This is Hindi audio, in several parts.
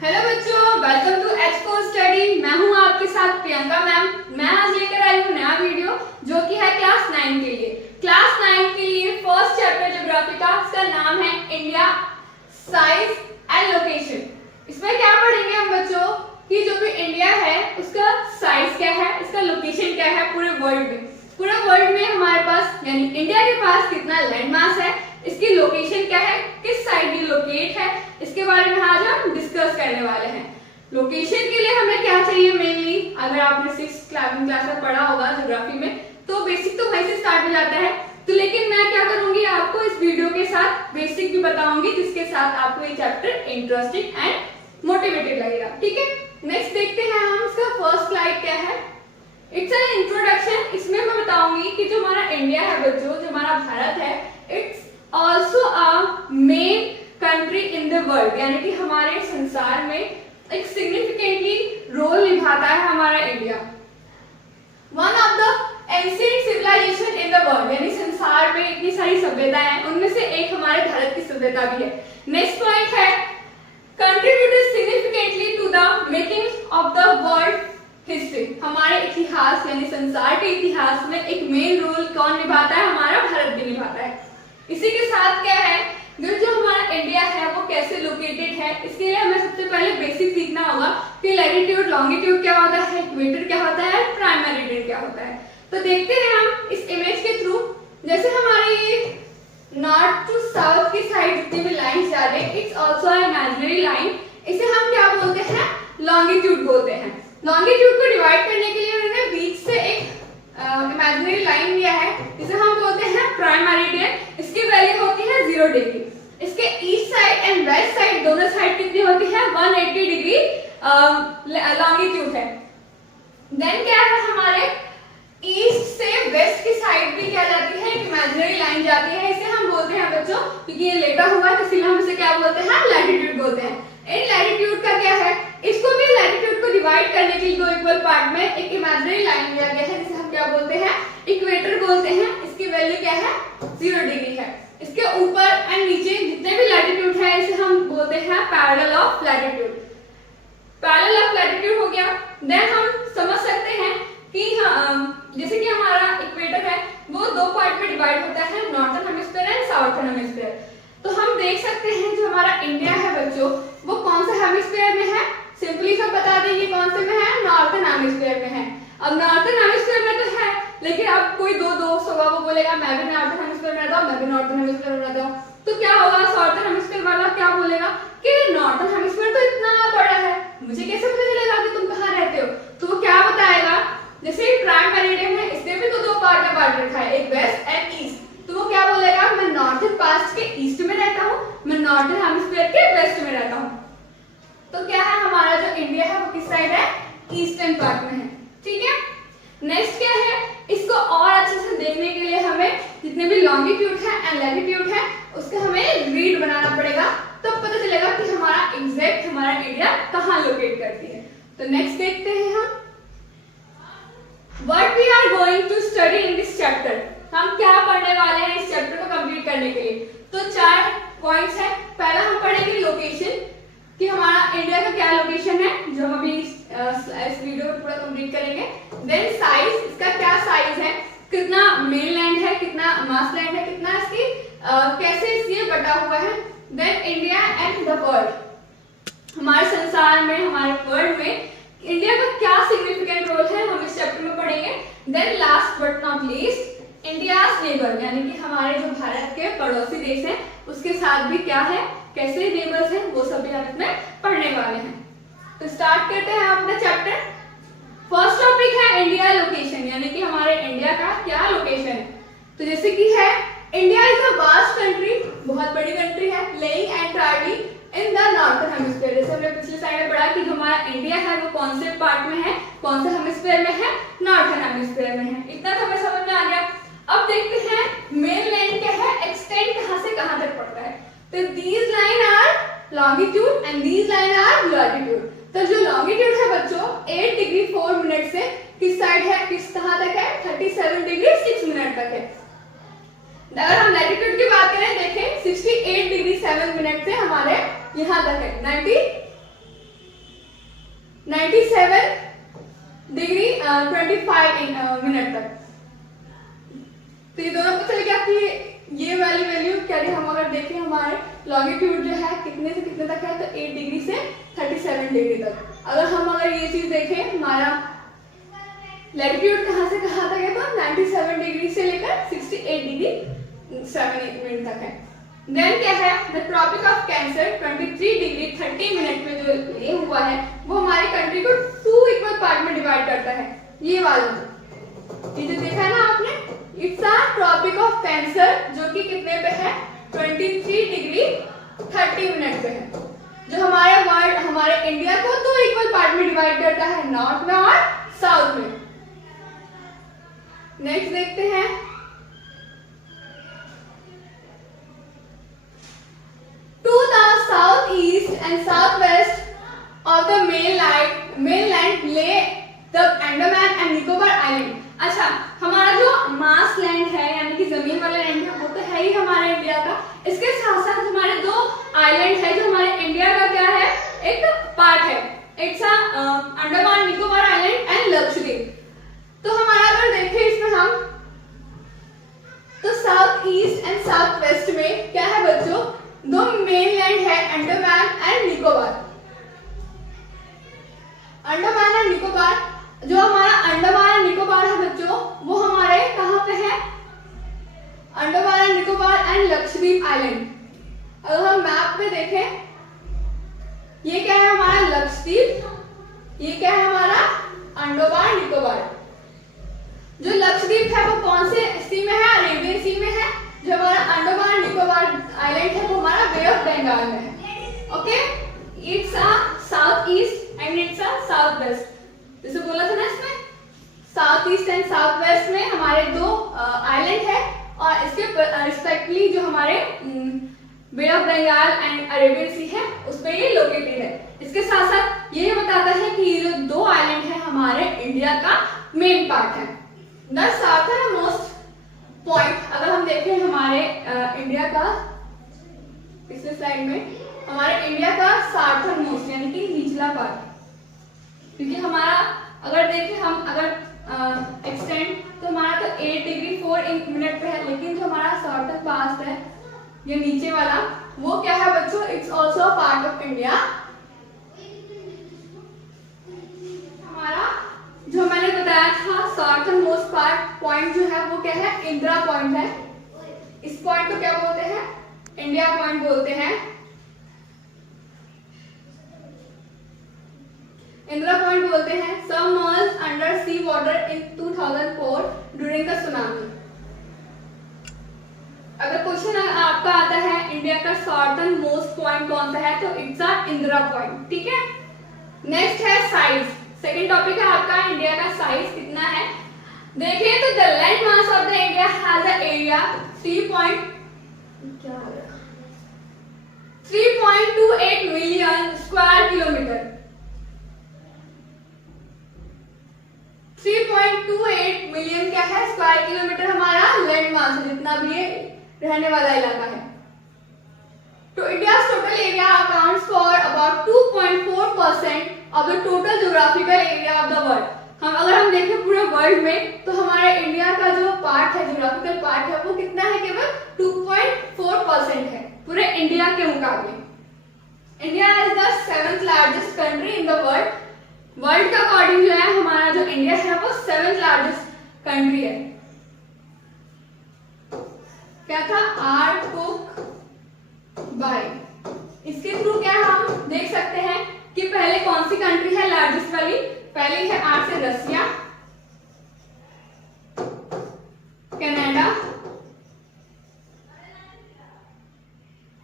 हेलो बच्चों, वेलकम टू एच4 स्टडी। मैं हूं आपके साथ प्रियंका मैम। मैं आज लेकर आई हूं नया वीडियो जो कि है क्लास 9 के लिए। क्लास 9 के लिए फर्स्ट चैप्टर ज्योग्राफी का, इसका नाम है इंडिया साइज एंड लोकेशन। इसमें क्या पढ़ेंगे हम बच्चों कि जो भी इंडिया है उसका साइज क्या है, इसका लोकेशन क्या है पूरे वर्ल्ड में। पूरे वर्ल्ड में हमारे पास यानी इंडिया के पास कितना लैंड मास है, इसकी लोकेशन क्या है, किस साइड ये लोकेट है, इसके बारे में आज हम डिस्कस करने वाले हैं। लोकेशन के लिए हमें क्या चाहिए मेनली, अगर आपने 6th क्लास में पढ़ा होगा ज्योग्राफी में, तो बेसिक तो वहीं से स्टार्ट हो जाता है। तो लेकिन मैं क्या करूंगी, आपको इस वीडियो के साथ बेसिक भी बताऊंगी, जिसके साथ आपको ये चैप्टर इंटरेस्टिंग एंड मोटिवेटेड लगेगा। ठीक है, नेक्स्ट देखते हैं हम इसका फर्स्ट स्लाइड क्या है। It's an introduction. इसमें मैं बताऊंगी कि जो हमारा इंडिया है बच्चों, जो हमारा भारत है, it's also a main country in the world, यानी कि हमारे संसार में एक सिग्निफिकेंटली रोल निभाता है हमारा India. One of the ancient civilisation in the world, यानी संसार में इतनी सारी सभ्यताएं हैं, उनमें से एक हमारे भारत की सभ्यता भी है। नेक्स्ट पॉइंट है contributed significantly to the making of the world history. हमारे इतिहास यानी संसार के इतिहास में एक मेन रोल कौन निभाता है, हमारा भारत भी निभाता है। इसी के साथ क्या है, जो हमारा इंडिया है वो कैसे लोकेटेड है, इसके लिए हमें सबसे पहले बेसिक सीखना होगा कि लैटिट्यूड लॉन्गिट्यूड क्या होता है, इक्वेटर क्या होता है, प्राइम मेरिडियन क्या होता है। तो देखते हैं हम इस इमेज के थ्रू। जैसे हमारे ये नॉर्थ टू साउथ की साइड जितनी भी लाइंस जा रही है, इट्स आल्सो इमेजिनरी लाइन। इसे हम क्या बोलते हैं, लॉन्गिट्यूड बोलते हैं। लॉन्गिट्यूड को डिवाइड करने के लिए उन्होंने बीच से एक इमेजिनरी लाइन लिया है, जिसे हम बोलते हैं प्राइम मेरिडियन। इसकी वैल्यू होती है 0 डिग्री। इसके east side and west side दोनों साइड कितनी होती है, 180 डिग्री लॉन्गिट्यूड है। देन क्या है, हमारे ईस्ट से वेस्ट की साइड भी क्या जाती है, एक इमेजिनरी लाइन जाती है। इसे हम बोलते हैं बच्चों, क्योंकि ये लेटा हुआ है, इसलिए हम इसे क्या बोलते हैं, लैटिट्यूड बोलते हैं। इन लैटिट्यूड का क्या है, इसको भी लैटिट्यूड को डिवाइड करने के लिए दो इक्वल पार्ट में एक इमेजिनरी लाइन लिया गया है, जिसे हम क्या बोलते हैं, इक्वेटर बोलते हैं। इसकी वैल्यू क्या है, 0 डिग्री है। इसके ऊपर एंड नीचे जितने भी लैटिट्यूड है, इसे हम बोलते हैं parallel of latitude. Parallel of latitude हो गया। देन हम समझ सकते हैं कि जैसे कि हमारा इक्वेटर है वो दो पार्ट में डिवाइड होता है, northern hemisphere and southern hemisphere. तो हम देख सकते हैं जो हमारा इंडिया है बच्चों, वो कौन से हेमिस्फीयर में है, सिंपली सब बता देंगे कौन से में है, नॉर्थर्न हेमिस्फीयर में है। अब नॉर्थर्न हेमिस्फीयर में तो है, लेकिन अब कोई दो दोस्त होगा, वो बोलेगा मैं भी नॉर्थर्न हेमिस्फीयर में रहता हूं, मैं भी नॉर्थर्न हेमिस्फीयर में रहता हूं। तो क्या होगा, साउथर्न हेमिस्फीयर वाला क्या बोलेगा कि नॉर्थर्न हेमिस्फीयर तो इतना बड़ा है, मुझे कैसे पता चलेगा कि तुम कहां रहते हो। तो वो क्या बताएगा, जैसे प्राइम मेरिडियन है, इससे भी तो दो पार्ट में बांट रखा है, एक वेस्ट एंड ईस्ट। तो वो क्या बोलेगा, मैं नॉर्थर्न पार्ट के ईस्ट में रहता हूं, मैं नॉर्थर्न हेमिस्फीयर के वेस्ट में रहता हूं। तो क्या है, हमारा जो इंडिया है वो किस साइड है, ईस्टर्न पार्ट में है। ठीक है, नेक्स्ट क्या है, इसको और अच्छे से देखने के लिए हमें जितने भी लॉन्गिट्यूड है एंड लैटिट्यूड है उसका हमें ग्रिड बनाना पड़ेगा, तब पता चलेगा कि हमारा एग्जैक्ट हमारा इंडिया कहाँ लोकेट करती है। तो नेक्स्ट देखते हैं हम what we are going to study in this chapter. हम क्या पढ़ने वाले हैं इस चैप्टर को कंप्लीट करने के लिए। तो 4 पॉइंट्स हैं। पहला हम पढ़ेंगे लोकेशन, कि हमारा इंडिया का क्या लोकेशन है, जो हम अभी इस वीडियो को पूरा कंप्लीट करेंगे। देन साइज, इसका क्या साइज है, कितना मेन लैंड है, कितना मास लैंड है, कितना इसकी कैसे ये बटा हुआ है। Then India and the world, हमारे संसार में, हमारे वर्ल्ड में इंडिया का क्या सिग्निफिकेंट रोल है, हम इस चैप्टर में पढ़ेंगे। Then last but not least India's neighbour, यानी कि हमारे जो भारत के पड़ोसी देश हैं उसके साथ भी क्या है, कैसे नेबर्स हैं, वो सभी हम इसमें पढ़ने वाले हैं। तो स्टार्ट करते हैं अपना चैप्टर। फर्स्ट टॉपिक है इंडिया लोकेशन, यानी कि हमारे इंडिया का क्या लोकेशन है। तो जैसे कि है, India is a vast country, बहुत बड़ी कंट्री है, laying entirely in the northern hemisphere. जैसे हमने पिछले साइड में पढ़ा कि जो हमारा इंडिया है वो कौन से पार्ट में है, कौन से हेमिस्फीयर में है, नॉर्थर्न हेमिस्फीयर में है। इतना तो हमें समझ में आ गया। अब देखते हैं मेन लैंड क्या है, एक्सटेंड कहां से कहां तक पड़ता है। तो these line are longitude and these line are latitude. तो जो लॉन्गिट्यूड है बच्चों 8 डिग्री 4 मिनट से किस साइड है, किस कहां तक है, 37 डिग्री 6 मिनट तक है। अगर हम लैटिट्यूड की बात करें, देखें 68 डिग्री 7 मिनट से हमारे यहाँ तक है, 97 डिग्री 25 मिनट तक। तो ये दोनों पता लगा कि ये वाली वैल्यू क्या है। हम अगर देखें हमारे लॉन्गिट्यूड जो है कितने से कितने तक है, तो 8 डिग्री से 37 डिग्री तक। अगर ये चीज देखें हमारा लैटिट्यूड कहाँ से कहाँ तक है, तो 97 डिग्री से लेकर 68 डिग्री 7 मिनट तक है। देन क्या है, the Tropic of Cancer 23 degree 30 minute में जो ये हुआ है वो हमारी कंट्री को 2 इक्वल पार्ट में डिवाइड करता है। ये वाला ये जो देखा है ना आपने, it's a tropic of cancer जो कि कितने पे है, 23 डिग्री 30 मिनट पे है, जो हमारे इंडिया को 2 इक्वल पार्ट में डिवाइड करता है, नॉर्थ में और साउथ में। नेक्स्ट देखते हैं, to the south east and south west of the mainland lie the Andaman and Nicobar island. अच्छा, हमारा जो मास लैंड है यानी कि जमीन वाला लैंड है वो तो है ही हमारे इंडिया का, इसके साथ साथ हमारे 2 आइलैंड है जो हमारे इंडिया का क्या है, एक पार्ट है। It's Andaman Nicobar island and Lakshadweep. तो हमारा अगर देखें इसमें हम, तो south east and south waste में क्या है बच्चों, 2 मेनलैंड है, अंडमान एंड निकोबार। अंडमान एंड निकोबार, जो हमारा अंडमान एंड निकोबार है बच्चों वो हमारे कहाँ पे है, Andaman and Nicobar and Lakshadweep island. अगर हम मैप पे देखें, ये क्या है हमारा लक्षद्वीप, ये क्या है हमारा अंडमान निकोबार। जो लक्षद्वीप है वो कौन से सी में है, अरेबियन सी में है। जो हमारा अंडमान निकोबार आइलैंड है वो हमारा बे ऑफ बंगाल में है। Okay, it's a south east and it's a south west. जैसे बोला था ना इसमें, south east and south waste में हमारे 2 आइलैंड है और इसके रिस्पेक्टिवली जो हमारे बे ऑफ बंगाल एंड अरेबियन सी है उस पे ये लोकेटेड है। इसके साथ साथ ये बताता है कि ये जो 2 आइलैंड है हमारे इंडिया का मेन पार्ट है। द साउथर्न मोस्ट पॉइंट, अगर हम देखें हमारे इंडिया का, पिछले स्लाइड में हमारे इंडिया का साउथर्न मोस्ट यानी कि निचला पार्ट, क्योंकि हमारा अगर देखें हम अगर एक्सटेंड तो हमारा तो 8 डिग्री 4 मिनट पे है, लेकिन जो हमारा साउथर्न पास्ट है ये नीचे वाला वो क्या है बच्चों, it's also part of India. हमारा जो मैंने बताया था साउथर्न मोस्ट पॉइंट जो है वो क्या है, इंदिरा पॉइंट है। इस पॉइंट को क्या बोलते हैं, इंडिया पॉइंट बोलते हैं। इंदिरा पॉइंट बोलते हैं। Submerged under sea water in 2004 during the tsunami. अगर क्वेश्चन आपका आता है इंडिया का साउथर्न मोस्ट पॉइंट कौन सा है, तो इट्स अ इंदिरा पॉइंट। ठीक है, नेक्स्ट है साइज। सेकंड टॉपिक है आपका इंडिया का साइज कितना है। देखें तो the land mass of the India has a area 3.28 million square kilometre. 3.28 million क्या है, स्क्वायर किलोमीटर हमारा लैंड मास है, जितना भी ये रहने वाला इलाका है। तो India's total area accounts for about 2.4% of the total geographical area of the world। अगर हम देखें पूरे वर्ल्ड में तो हमारे इंडिया का जो पार्ट है, ज्योग्राफिकल पार्ट है, वो कितना है, केवल 2.4% है पूरे इंडिया के मुकाबले। India is the 7th largest country in the world. World का अकॉर्डिंग जो है हमारा जो इंडिया है वो 7th लार्जेस्ट कंट्री है। क्या था, आर कुक बाय। इसके थ्रू क्या हम देख सकते हैं कि पहले कौन सी कंट्री है लार्जेस्ट वाली। पहली है आर से रसिया, कनाडा,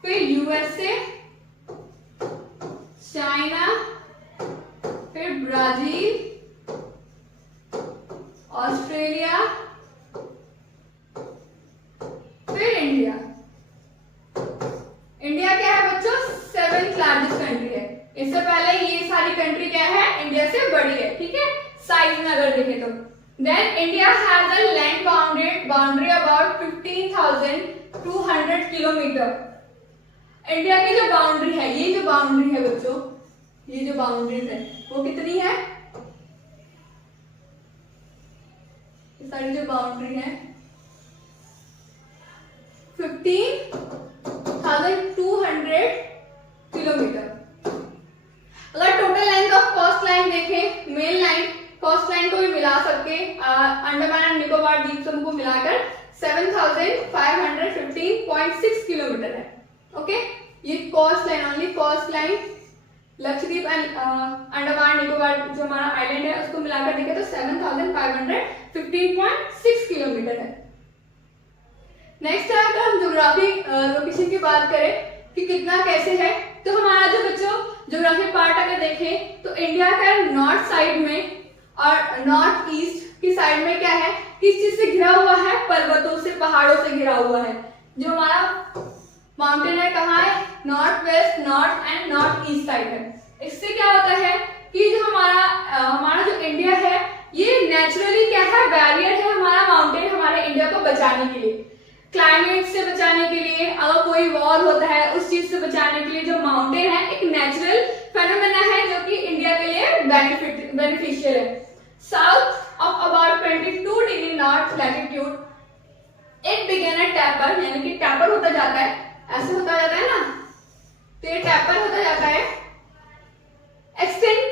फिर यूएसए, चाइना, फिर ब्राजील, ऑस्ट्रेलिया, फिर इंडिया। इंडिया क्या है बच्चों, 7th लार्जेस्ट कंट्री है। इससे पहले ये सारी कंट्री क्या है, इंडिया से बड़ी है। ठीक है, साइज में अगर देखें तो। Then India has a land boundary about 15,200 kilometre. India की जो बाउंड्री है, ये जो बाउंड्री है बच्चों, ये जो बाउंड्रीज है वो कितनी है, ये सारी जो बाउंड्री है 15,200 किलोमीटर। अगर total length of coast line देखें, मेन लाइन कोस्ट लाइन को भी मिला सकते अंडमान एंड निकोबार द्वीप समूह को मिलाकर 7,515.6 किलोमीटर है। ओके, ये coast line, only coast line Lakshadweep and Andaman Nicobar जो हमारा आइलैंड है उसको मिलाकर देखें तो 7,515.6 किलोमीटर है। नेक्स्ट है, अगर हम ज्योग्राफी लोकेशन की बात करें कि कितना कैसे है, तो हमारा जो बच्चों ज्योग्राफी पार्ट अगर देखें तो इंडिया का नॉर्थ साइड में और नॉर्थ ईस्ट की साइड में क्या है, किस चीज से घिरा हुआ है, पर्वतों से, पहाड़ों से घिरा हुआ है। जो हमारा माउंटेन है कहाँ है, north west, north and north east side है। इससे क्या होता है कि जो हमारा जो इंडिया है ये नेचुरली क्या है, बैरियर है हमारा माउंटेन हमारे इंडिया को बचाने के लिए, क्लाइमेट से बचाने के लिए, अगर कोई वॉर होता है उस चीज से बचाने के लिए जो माउंटेन है एक नेचुरल फेनोमेना है जो कि इंडिया के लिए बेनिफिशियल है। South of about 22 degree north latitude it begin at taper, यानी कि टैपर होता जाता है, ऐसे होता जाता है ना, तो ये टैपर होता जाता है, extend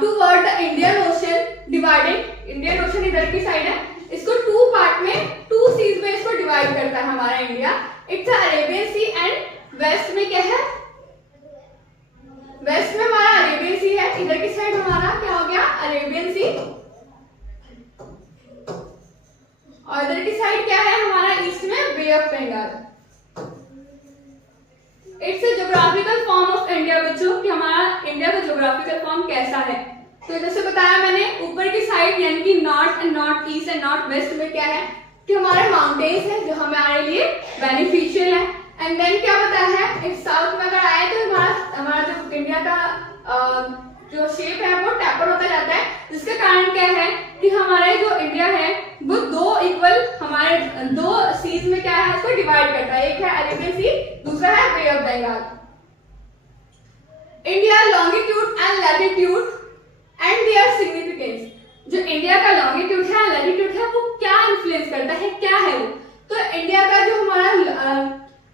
toward the Indian Ocean divided, Indian Ocean इधर की साइड है, इसको टू पार्ट में, टू सीज में इसको डिवाइड करता है हमारा India. It's Arabian Sea and west में क्या है, वेस्ट में हमारा अरेबियन सी है, इधर की साइड हमारा क्या हो गया, अरेबियन सी, और इधर की साइड क्या है हमारा ईस्ट में bay of Bengal. It's a geographical form of India बच्चों, कि हमारा इंडिया का ज्योग्राफिकल फॉर्म कैसा है। तो जैसे बताया मैंने, ऊपर की साइड यानी कि north and north east and north west में क्या है कि हमारे माउंटेन्स है जो हमारे लिए बेनिफिशियल है। एंड देन क्या बताया है, इस साउथ में अगर आए तो हमारा जो इंडिया का जो शेप है वो टैपर होता जाता है, जिसके कारण क्या है कि हमारे जो इंडिया है वो दो इक्वल, हमारे दो सीज में क्या है उसको डिवाइड करता है, एक है अरेबियन सी, दूसरा है bay of Bengal. India longitude and latitude and their significance, जो इंडिया का लॉन्गिट्यूड है, लैटिट्यूड है, वो क्या इन्फ्लुएंस करता है, क्या है वो। तो इंडिया का जो हमारा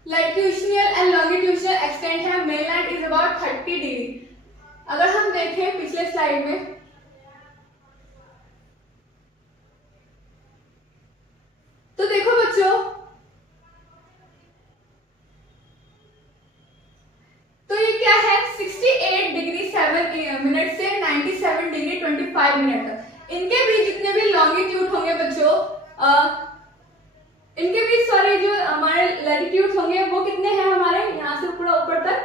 लैटिट्यूडनल एंड लॉन्गिट्यूडनल एक्सटेंट है, मेनलैंड इज अबाउट 30 डिग्री। अगर हम देखें पिछले स्लाइड में, तो देखो बच्चों, तो ये क्या है 68 डिग्री 7 मिनट से 97 डिग्री 25 मिनट तक, इनके बीच जितने भी लॉन्गिट्यूड होंगे बच्चों, इनके बीच सॉरी जो हमारे लैटिट्यूड होंगे वो कितने हैं हमारे, यहाँ से पूरा ऊपर तक,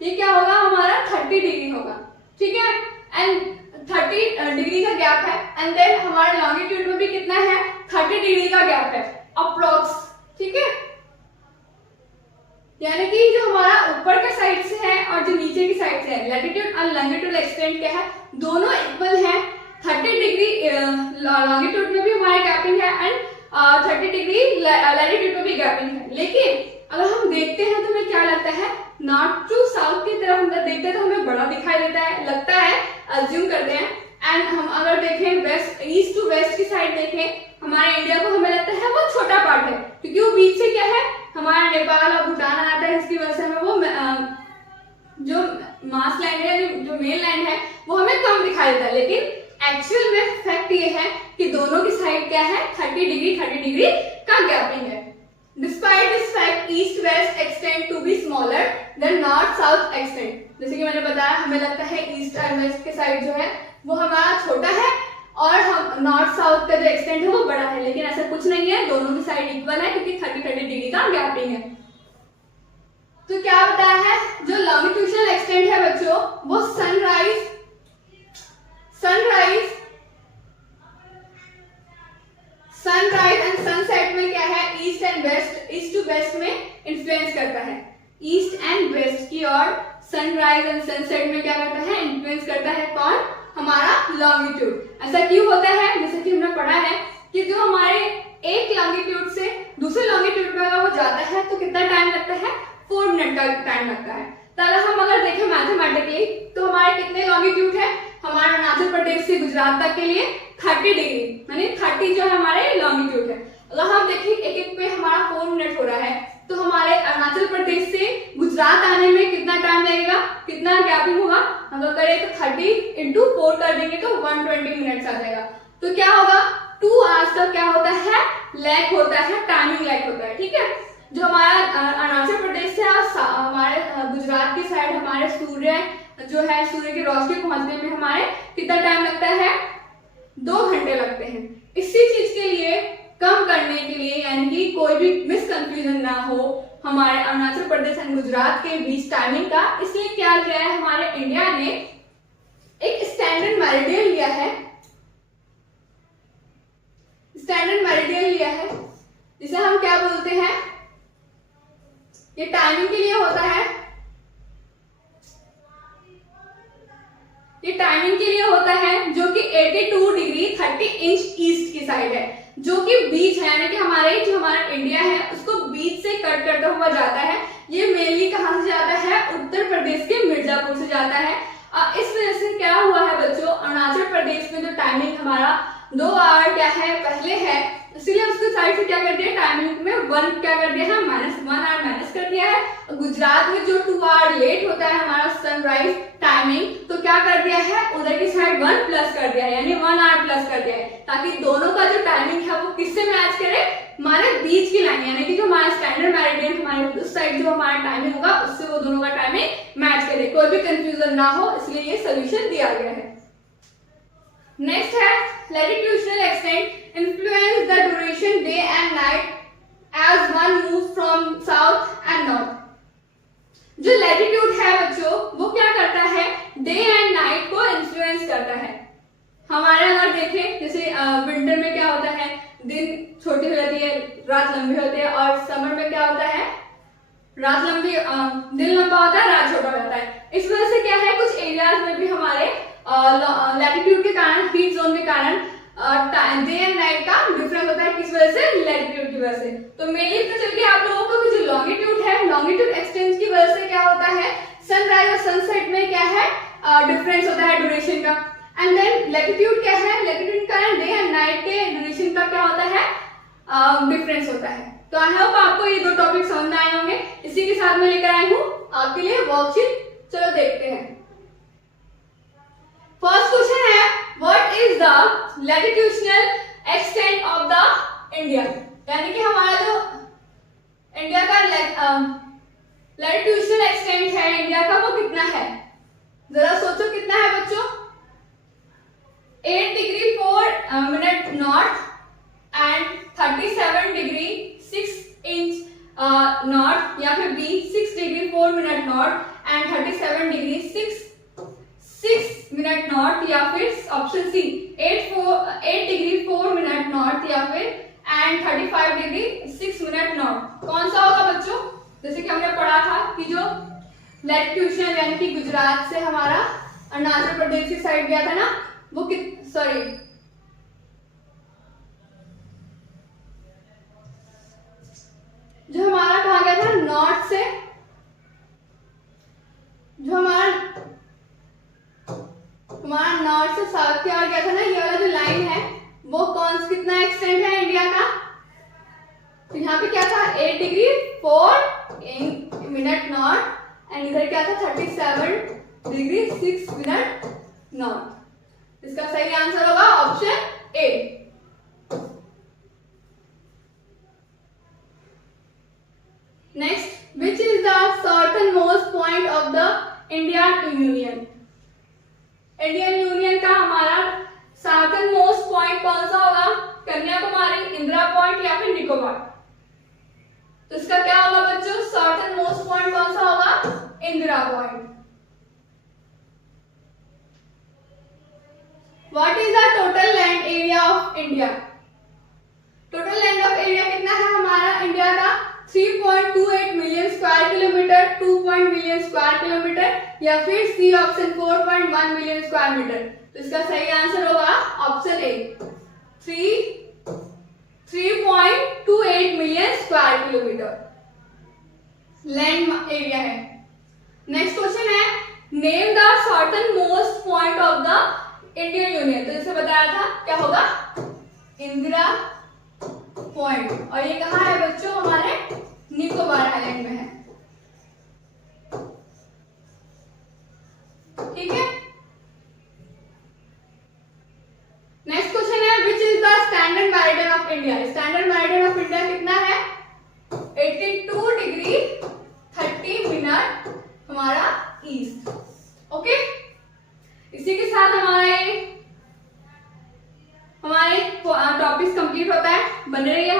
ये क्या होगा हमारा 30 डिग्री होगा, ठीक है, एंड 30 डिग्री का गैप है। एंड देन हमारे लॉन्गिट्यूड में भी कितना है, 30 डिग्री का गैप है अप्रोक्स, ठीक है, यानी कि जो हमारा ऊपर का साइड से है और जो नीचे की साइड से है, लैटिट्यूड और लॉन्गिट्यूड एक्सटेंट क्या है, दोनों इक्वल हैं। 30 डिग्री लॉन्गिट्यूड में भी हमारे गैपिंग है एंड 30 डिग्री लैटिट्यूड में भी गैपिंग है। लेकिन अगर हम देखते हैं तो हमें क्या लगता है, नॉर्थ टू साउथ की तरफ हम देखते हैं तो हमें बड़ा दिखाई देता है, लगता है, अज्यूम करते हैं। एंड हम अगर देखें वेस्ट, ईस्ट टू वेस्ट की साइड देखें हमारे इंडिया को, हमें लगता है वो छोटा पार्ट है, क्योंकि वो बीच से क्या है हमारा नेपाल और भूटान आता है, इसकी वजह से हमें वो जो मास लैंड है, जो मेन लैंड है वो हमें कम दिखाई देता है। लेकिन एक्चुअल में फैक्ट ये है कि दोनों की साइड क्या है, 30 डिग्री का गैपिंग है। Despite this fact, east west extend to be smaller than north south extend। जैसे कि मैंने बताया, हमें लगता है ईस्ट और वेस्ट के साइड जो है वो हमारा छोटा है और हम नॉर्थ साउथ का जो एक्सटेंट है वो बड़ा है, लेकिन ऐसा कुछ नहीं है, दोनों की साइड इक्वल है क्योंकि 30 डिग्री का गैपिंग है। तो क्या बताया है, जो लॉन्गिट्यूडनल एक्सटेंट है बच्चों वो सनराइज एंड सनसेट में क्या है, east and west, east to west में इन्फ्लुएंस करता है, ईस्ट एंड वेस्ट की ओर सनराइज एंड सनसेट में क्या करता है, इन्फ्लुएंस करता है कौन, हमारा लॉन्गिट्यूड। ऐसा क्यों होता है, जैसे कि हमने पढ़ा है कि जो हमारे एक लॉन्गिट्यूड से दूसरे लॉन्गिट्यूड में अगर वो जाता है तो कितना टाइम लगता है, 4 मिनट का टाइम लगता है। तो हम अगर देखें मैथमेटिकली तो हमारे कितने लॉन्गिट्यूड है हमारे अरुणाचल प्रदेश से गुजरात तक के लिए 30 डिग्री, यानी 30 जो है हमारे लॉन्गिट्यूड है। अगर हम देखें एक एक पे हमारा 4 मिनट हो रहा है, तो हमारे अरुणाचल प्रदेश से गुजरात आने में कितना टाइम लगेगा, कितना गैपिंग होगा, अगर करें तो 30 इंटू 4 कर देंगे तो 120 मिनट्स आ जाएगा। तो क्या होगा 2 आवर्स का क्या होता है लैग होता है, टाइमिंग लैग होता है। ठीक है, जो हमारा अरुणाचल प्रदेश से हमारे गुजरात की साइड हमारे सूर्य जो है सूर्य की रोशनी पहुंचने में हमारे कितना टाइम लगता है 2 घंटे लगते हैं। इसी चीज के लिए कम करने के लिए, यानी कि कोई भी मिसकंफ्यूजन ना हो हमारे अरुणाचल प्रदेश एंड गुजरात के बीच टाइमिंग का, इसलिए क्या किया है हमारे इंडिया ने एक स्टैंडर्ड मेरिडियन लिया है, स्टैंडर्ड मेरिडियन लिया है जिसे हम क्या बोलते हैं, ये टाइमिंग के लिए होता है, ये टाइमिंग के लिए होता है जो कि 82 डिग्री 30 इंच ईस्ट की साइड है, जो कि बीच है, यानी कि हमारे जो हमारा इंडिया है उसको बीच से कट करता हुआ जाता है। ये मेनली कहां से जाता है, उत्तर प्रदेश के मिर्जापुर से जाता है। इस वजह से क्या हुआ है बच्चों, अरुणाचल प्रदेश में जो टाइमिंग हमारा 2 आवर क्या है पहले है, इसलिए उसके साइड से क्या कर दिया टाइमिंग में 1 क्या कर दिया है -1 आवर माइनस कर दिया है। गुजरात में जो 2 आवर लेट होता है हमारा सनराइज टाइमिंग, तो क्या कर दिया है उधर की साइड 1 प्लस कर दिया है, यानी 1 आवर प्लस कर दिया है, ताकि दोनों का जो टाइमिंग है वो किससे मैच करे, हमारे बीच की लाइन, यानी कि जो हमारा स्टैंडर्ड मेरिडियन हमारे उस साइड जो हमारा टाइमिंग होगा उससे वो दोनों का टाइमिंग मैच करे, कोई भी कंफ्यूजन ना हो, इसलिए ये सोल्यूशन दिया गया है। नेक्स्ट है latitudinal extent influence the duration day and night as one moves from south and north। जो लैटिट्यूड है बच्चों वो क्या करता है डे एंड नाइट को इन्फ्लुएंस करता है। हमारे अगर देखें जैसे विंटर में क्या होता है दिन छोटी हो जाती है रात लंबी होती है, और समर में क्या होता है रात लंबी दिन लंबा होता है रात छोटा होता है। इस वजह से क्या है कुछ एरियाज में भी हमारे लैटिट्यूड के कारण हीट जोन के कारण डे एंड नाइट का डिफरेंस होता है, किस वजह से लैटिट्यूड की वजह से। तो मेनली पता चल गया आप लोगों को कि जो लॉन्गिट्यूड है लॉन्गिट्यूड एक्सटेंस की वजह से क्या होता है सनराइज और सनसेट में क्या है डिफरेंस होता है ड्यूरेशन का। एंड देन लैटिट्यूड क्या है, लैटिट्यूड का डे एंड नाइट के ड्यूरेशन का क्या होता है डिफरेंस होता है। तो आई होप आपको ये 2 टॉपिक समझ में आए होंगे। इसी के साथ मैं लेकर आई हूँ आपके लिए वर्कशीट, चलो देखते हैं। फर्स्ट क्वेश्चन है what is the latitudinal extent of the India, यानी कि हमारा जो इंडिया का लैटिट्यूडनल एक्सटेंट है इंडिया का वो कितना है, जरा सोचो कितना है बच्चों। 8 degree 4 minute north and 37 degree 6 inch north, या फिर B 6 degree 4 minute north and 37 degree 6 minute north, या फिर option C 8 degree 4 minute north, या फिर एंड 35 डिग्री 6 मिनट नॉर्थ। कौन सा होगा बच्चों, जैसे कि हमने पढ़ा था कि जो लैटिट्यूड यानी कि गुजरात से हमारा अरुणाचल प्रदेश की साइड गया था ना वो सॉरी जो हमारा कहा गया था नॉर्थ से, जो हमारा नॉर्थ से साउथ की ओर गया था ना, ये वाला जो लाइन है वो कितना एक्सटेंड है इंडिया का। तो यहाँ पे क्या था 8 डिग्री 4 मिनट नॉर्थ एंड इधर क्या था 37 डिग्री 6 मिनट नॉर्थ। इसका सही आंसर होगा option A. Next, which is the certain most point of the Indian union. Indian union का हमारा साउथर्न मोस्ट पॉइंट कौन सा होगा, कन्याकुमारी, इंदिरा पॉइंट या फिर निकोबार। तो इसका क्या होगा बच्चों, साउथर्न मोस्ट पॉइंट कौन सा होगा, Indira Point. What is the total land area of India. Total land of area कितना है हमारा इंडिया का, 3.28 million square kilometre, 2 million square kilometre, या फिर C option 4.1 million square metre. तो इसका सही आंसर होगा option A 3.28 million square kilometre land area है। नेक्स्ट क्वेश्चन है name the southernmost the Indian Union. तो जैसे बताया था क्या होगा, इंदिरा पॉइंट। और ये कहाँ है बच्चों, हमारे निकोबार आइलैंड में है। ठीक है, नेक्स्ट क्वेश्चन है which is the standard meridian of India. Standard meridian of India कितना है, 82 डिग्री 30 मिनट हमारा ईस्ट। ओके, इसी के साथ हमारे टॉपिक्स कंप्लीट होता है। बने रहिए